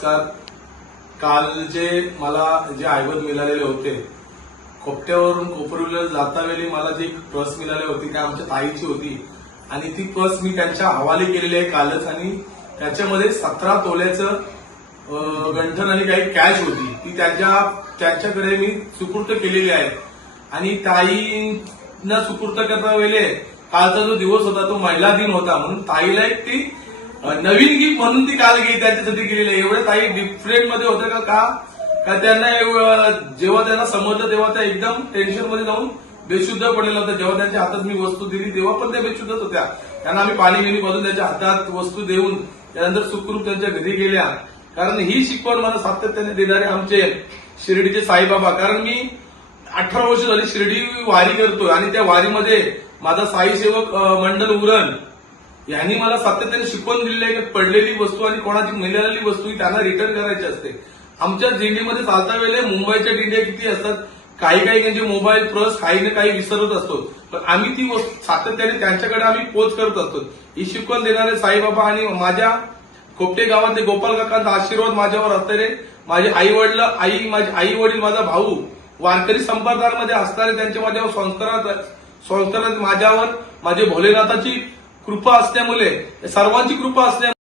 नमस्कार. काल मला जे ऐवज मिळालेले होते, खोपट्यावरून कोपरविला जातावेळी मला जी पर्स मिळाली होती त्या आमच्या ताईची होती आणि ती पर्स मी त्यांच्या हवाले केलेली आहे कालच. आणि त्याच्यामध्ये 17 तोल्याचं गंठण आणि काही कॅश होती, ती त्यांच्याकडे मी सुपूर्द केलेली आहे. आणि ताईंना सुपूर्द करता वेळेला कालचा जो दिवस होता तो महिला दिन होता, म्हणून ताईला एक ती नवीन गिफ्ट म्हणून ती काल त्यांच्यासाठी केलेली आहे. एवढ्या ताई डिफरंट मध्ये होत्या का त्यांना जेव्हा त्यांना समजलं तेव्हा त्या एकदम टेन्शन मध्ये जाऊन बेशुद्ध पडलेल्या होत्या. जेव्हा त्यांच्या हातात मी वस्तू दिली तेव्हा पण त्या बेशुद्धच होत्या. त्यांना आम्ही पाणी बिणी पाजून त्यांच्या हातात वस्तू देऊन त्यानंतर सुखरूप त्यांच्या घरी गेल्या. कारण ही शिकवण मला सातत्याने देणारे आमचे शिर्डीचे साईबाबा. कारण मी 18 वर्ष झाली शिर्डी वारी करतोय आणि त्या वारीमध्ये माझा साई सेवक मंडल उरण यांनी मला सातत्याने शिकवण दिलेली आहे की पडलेली वस्तू आणि कोणाची मिळालेली वस्तू त्यांना रिटर्न करायची असते. आमच्या दिंडीमध्ये चालता वेळेला मुंबईच्या दिंड्या किती असतात, काही त्यांचे मोबाईल पर्स काही ना काही विसरत असतो, पण आम्ही ती वस्तू सातत्याने त्यांच्याकडे आम्ही पोच करत असतो. ही शिकवण देणारे साईबाबा आणि माझ्या खोपटे गावातले गोपाल काकांचा आशीर्वाद माझ्यावर असणारे माझे माझे आई वडील माझा भाऊ वारकरी संप्रदायामध्ये असणारे त्यांचे माझ्यावर संस्कारात माझ्यावर माझे भोलेनाथाची कृपा असल्यामुळे सर्वांची कृपा असल्यामुळे